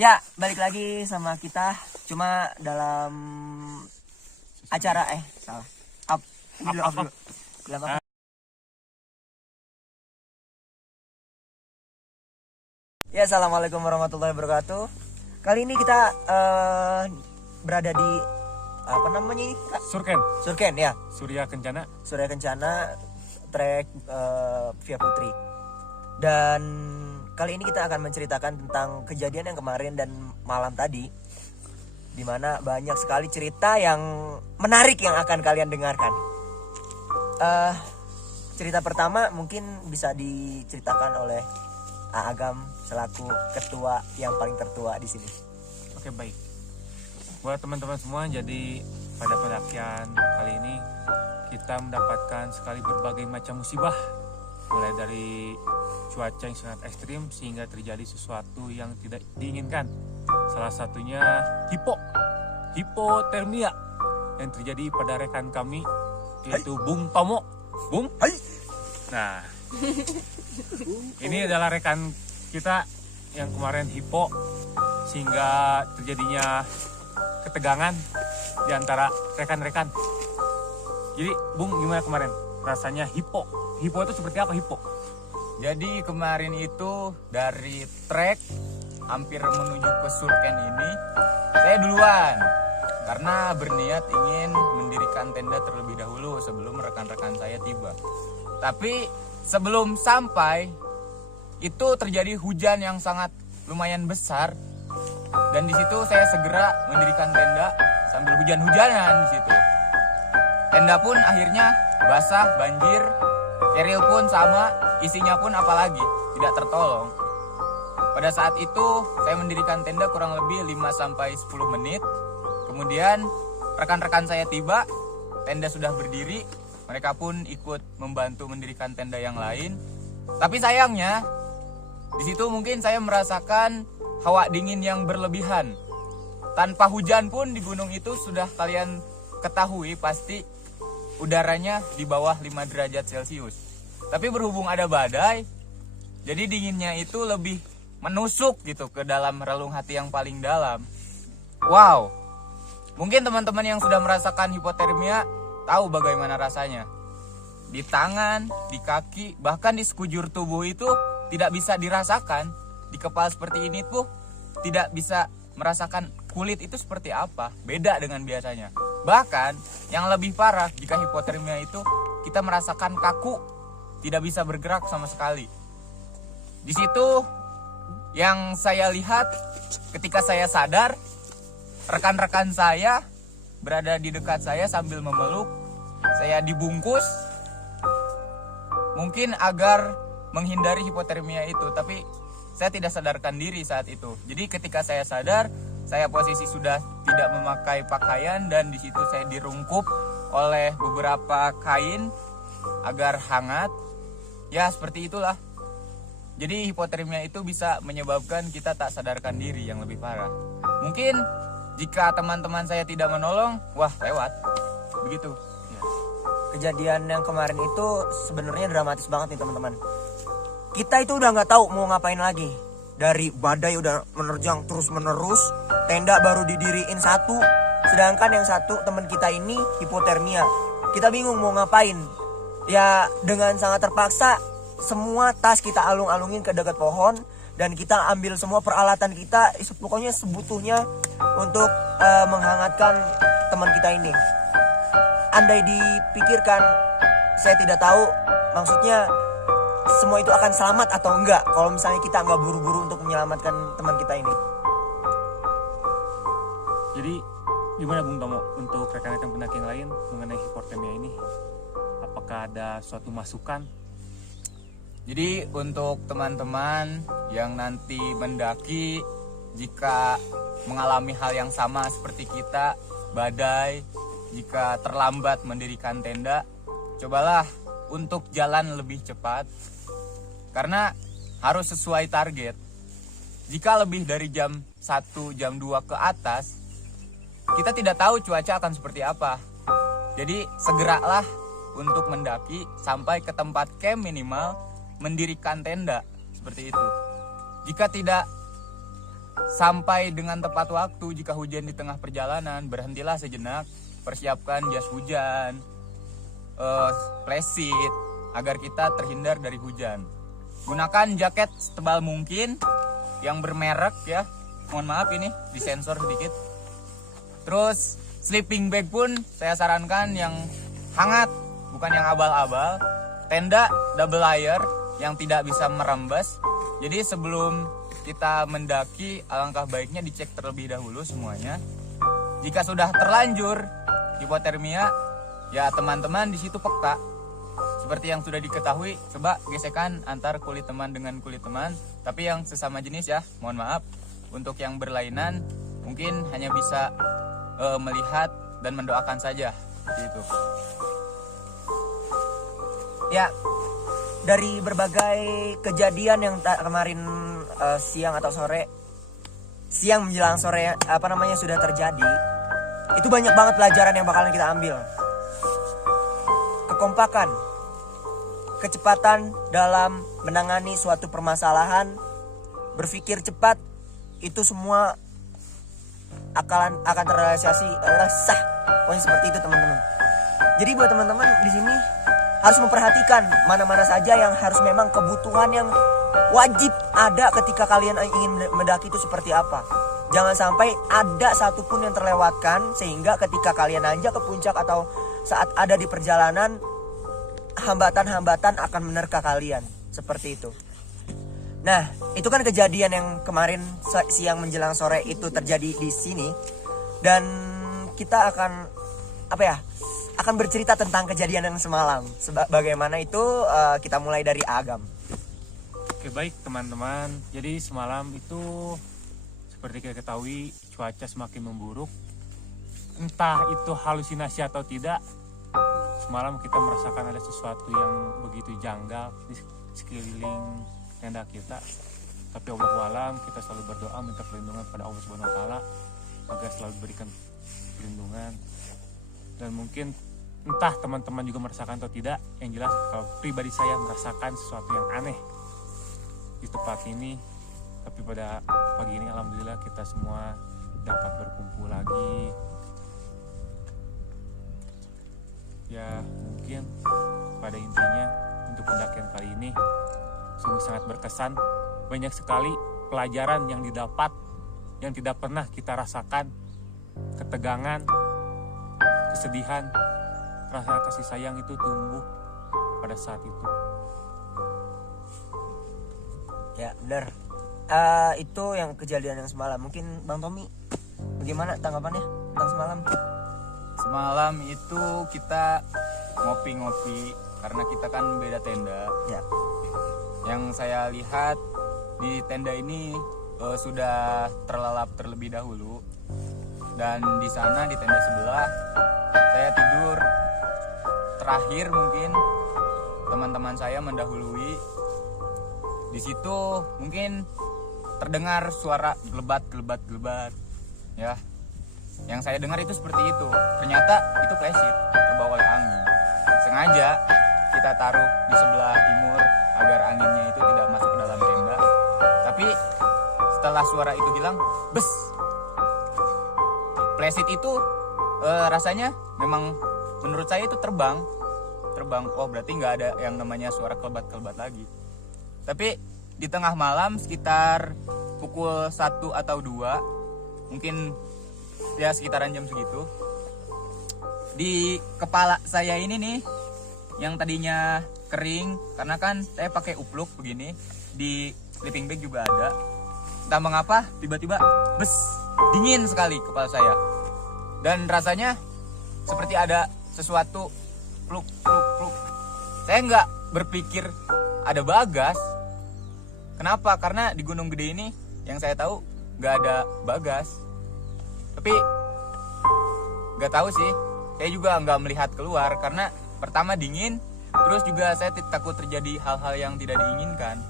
Ya, balik lagi sama kita. Cuma dalam acara salah. Up. Ini dulu, up dulu. Dalam apa? Ya, assalamualaikum warahmatullahi wabarakatuh. Kali ini kita berada di apa namanya ini? Surken ya. Surya Kencana. Surya Kencana, trek Via Putri. Dan kali ini kita akan menceritakan tentang kejadian yang kemarin dan malam tadi, dimana banyak sekali cerita yang menarik yang akan kalian dengarkan. Cerita pertama mungkin bisa diceritakan oleh Agam selaku ketua yang paling tertua di sini. Oke, baik. Buat teman-teman semua, jadi pada pendakian kali ini kita mendapatkan sekali berbagai macam musibah, mulai dari cuaca yang sangat ekstrim sehingga terjadi sesuatu yang tidak diinginkan. Salah satunya hipotermia yang terjadi pada rekan kami, yaitu Bung Tomo. Bung, Hai. nah ini adalah rekan kita yang kemarin hipo sehingga terjadinya ketegangan di antara rekan-rekan. Jadi Bung, gimana kemarin rasanya hipo? Hipo itu seperti apa hipo? Jadi kemarin itu dari trek hampir menuju ke Surken ini, saya duluan karena berniat ingin mendirikan tenda terlebih dahulu sebelum rekan-rekan saya tiba. Tapi sebelum sampai itu terjadi hujan yang sangat lumayan besar, dan di situ saya segera mendirikan tenda sambil hujan-hujanan di situ. Tenda pun akhirnya basah, banjir, keril pun sama, isinya pun apalagi tidak tertolong. Pada saat itu saya mendirikan tenda kurang lebih 5-10 menit. Kemudian rekan-rekan saya tiba, tenda sudah berdiri, mereka pun ikut membantu mendirikan tenda yang lain. Tapi sayangnya di situ mungkin saya merasakan hawa dingin yang berlebihan. Tanpa hujan pun di gunung itu sudah kalian ketahui pasti udaranya di bawah 5 derajat Celcius. Tapi berhubung ada badai, jadi dinginnya itu lebih menusuk gitu ke dalam relung hati yang paling dalam. Wow, mungkin teman-teman yang sudah merasakan hipotermia tahu bagaimana rasanya. Di tangan, di kaki, bahkan di sekujur tubuh itu tidak bisa dirasakan. Di kepala seperti ini tuh tidak bisa merasakan kulit itu seperti apa. Beda dengan biasanya. Bahkan yang lebih parah jika hipotermia itu kita merasakan kaku, tidak bisa bergerak sama sekali. Di situ yang saya lihat ketika saya sadar, rekan-rekan saya berada di dekat saya sambil memeluk. Saya dibungkus mungkin agar menghindari hipotermia itu, tapi saya tidak sadarkan diri saat itu. Jadi ketika saya sadar, saya posisi sudah tidak memakai pakaian dan di situ saya dirungkup oleh beberapa kain agar hangat. Ya, seperti itulah. Jadi hipotermia itu bisa menyebabkan kita tak sadarkan diri yang lebih parah. Mungkin jika teman-teman saya tidak menolong, wah lewat. Begitu. Kejadian yang kemarin itu sebenarnya dramatis banget nih teman-teman. Kita itu udah nggak tahu mau ngapain lagi. Dari badai udah menerjang terus menerus, tenda baru didiriin satu, sedangkan yang satu teman kita ini hipotermia. Kita bingung mau ngapain. Ya dengan sangat terpaksa semua tas kita alung-alungin ke dekat pohon dan kita ambil semua peralatan kita, pokoknya sebutuhnya untuk menghangatkan teman kita ini. Andai dipikirkan, saya tidak tahu maksudnya semua itu akan selamat atau enggak kalau misalnya kita nggak buru-buru untuk menyelamatkan teman kita ini. Jadi gimana Bung Tomo untuk rekan-rekan pendaki yang lain mengenai hipotermia ini? Apakah ada suatu masukan? Jadi untuk teman-teman yang nanti mendaki, jika mengalami hal yang sama seperti kita, badai, jika terlambat mendirikan tenda, cobalah untuk jalan lebih cepat karena harus sesuai target. Jika lebih dari jam 1, jam 2 ke atas, kita tidak tahu cuaca akan seperti apa. Jadi segeralah untuk mendaki sampai ke tempat camp minimal, mendirikan tenda seperti itu. Jika tidak sampai dengan tepat waktu. Jika hujan di tengah perjalanan, berhentilah sejenak, persiapkan jas hujan, playseat, agar kita terhindar dari hujan. Gunakan jaket setebal mungkin yang bermerek ya. Mohon maaf ini disensor sedikit. Terus sleeping bag pun saya sarankan yang hangat, bukan yang abal-abal. Tenda double layer yang tidak bisa merembes. Jadi sebelum kita mendaki, alangkah baiknya dicek terlebih dahulu semuanya. Jika sudah terlanjur hipotermia, ya teman-teman di situ peka. Seperti yang sudah diketahui, coba gesekan antar kulit teman dengan kulit teman. Tapi yang sesama jenis ya, mohon maaf. Untuk yang berlainan, mungkin hanya bisa melihat dan mendoakan saja. Gitu. Ya, dari berbagai kejadian yang kemarin siang atau sore, siang menjelang sore sudah terjadi, itu banyak banget pelajaran yang bakalan kita ambil. Kekompakan, kecepatan dalam menangani suatu permasalahan, berpikir cepat, itu semua akan terrealisasi sah. Pokoknya seperti itu teman-teman. Jadi buat teman-teman di sini harus memperhatikan mana-mana saja yang harus memang kebutuhan yang wajib ada ketika kalian ingin mendaki itu seperti apa. Jangan sampai ada satupun yang terlewatkan sehingga ketika kalian nanjak ke puncak atau saat ada di perjalanan, hambatan-hambatan akan menerka kalian. Seperti itu. Nah, itu kan kejadian yang kemarin siang menjelang sore itu terjadi di sini. Dan kita akan bercerita tentang kejadian yang semalam. Bagaimana itu kita mulai dari Agam. Oke, baik teman-teman. Jadi semalam itu seperti kita ketahui cuaca semakin memburuk. Entah itu halusinasi atau tidak, semalam kita merasakan ada sesuatu yang begitu janggal di sekeliling tenda kita. Tapi Allahualam, kita selalu berdoa minta perlindungan pada Allah Subhanahu wa taala agar selalu diberikan perlindungan. Dan mungkin entah teman-teman juga merasakan atau tidak, yang jelas kalau pribadi saya merasakan sesuatu yang aneh di tempat ini. Tapi pada pagi ini alhamdulillah kita semua dapat berkumpul lagi. Ya mungkin pada intinya untuk pendakian kali ini sungguh sangat berkesan. Banyak sekali pelajaran yang didapat yang tidak pernah kita rasakan. Ketegangan, kesedihan, rasa kasih sayang itu tumbuh pada saat itu. Ya benar. Itu yang kejadian yang semalam. Mungkin Bang Tommy, bagaimana tanggapannya tentang semalam? Semalam itu kita ngopi-ngopi karena kita kan beda tenda. Ya. Yang saya lihat di tenda ini sudah terlelap terlebih dahulu. Dan di sana di tenda sebelah saya tidur terakhir, mungkin teman-teman saya mendahului. Di situ mungkin terdengar suara gelebat ya. Yang saya dengar itu seperti itu. Ternyata itu playseat terbawa oleh angin. Sengaja kita taruh di sebelah timur agar anginnya itu tidak masuk ke dalam tenda. Tapi setelah suara itu hilang, bes. Playseat itu rasanya memang menurut saya itu terbang. Oh berarti nggak ada yang namanya suara kelebat lagi. Tapi di tengah malam sekitar pukul 1 atau 2, mungkin ya sekitaran jam segitu, di kepala saya ini nih yang tadinya kering karena kan saya pakai upluk begini, di sleeping bag juga ada, entah mengapa tiba-tiba bes, dingin sekali kepala saya dan rasanya seperti ada sesuatu pluk. Saya nggak berpikir ada Bagas. Kenapa? Karena di Gunung Gede ini yang saya tahu nggak ada Bagas. Tapi nggak tahu sih, saya juga nggak melihat keluar karena pertama dingin, terus juga saya takut terjadi hal-hal yang tidak diinginkan.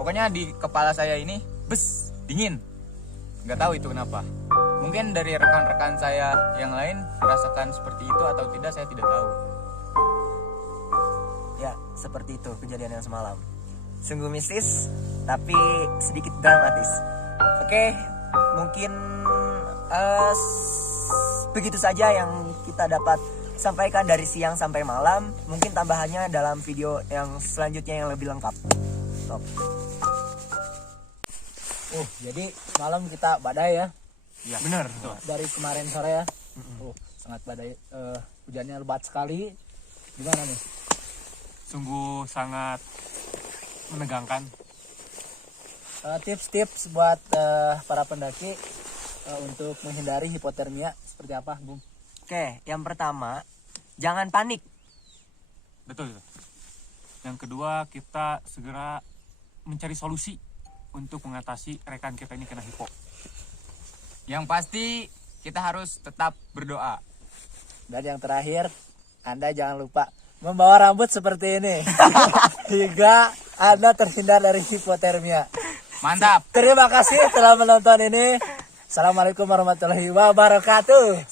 Pokoknya di kepala saya ini bes, dingin, nggak tahu itu kenapa. Mungkin dari rekan-rekan saya yang lain merasakan seperti itu atau tidak, saya tidak tahu. Ya seperti itu kejadian yang semalam. Sungguh mistis tapi sedikit dramatis. Oke, mungkin begitu saja yang kita dapat sampaikan dari siang sampai malam. Mungkin tambahannya dalam video yang selanjutnya yang lebih lengkap. Stop. Jadi malam kita badai ya Ya, benar. Betul. dari kemarin sore ya. Sangat badai, hujannya lebat sekali. Gimana nih? Sungguh sangat menegangkan. Tips-tips buat para pendaki untuk menghindari hipotermia seperti apa, Bung? Oke, yang pertama, jangan panik. Betul. Yang kedua, kita segera mencari solusi untuk mengatasi rekan kita ini kena hipo. Yang pasti kita harus tetap berdoa. Dan yang terakhir, Anda jangan lupa membawa rambut seperti ini hingga Anda terhindar dari hipotermia. Mantap. Terima kasih telah menonton ini. Assalamualaikum warahmatullahi wabarakatuh.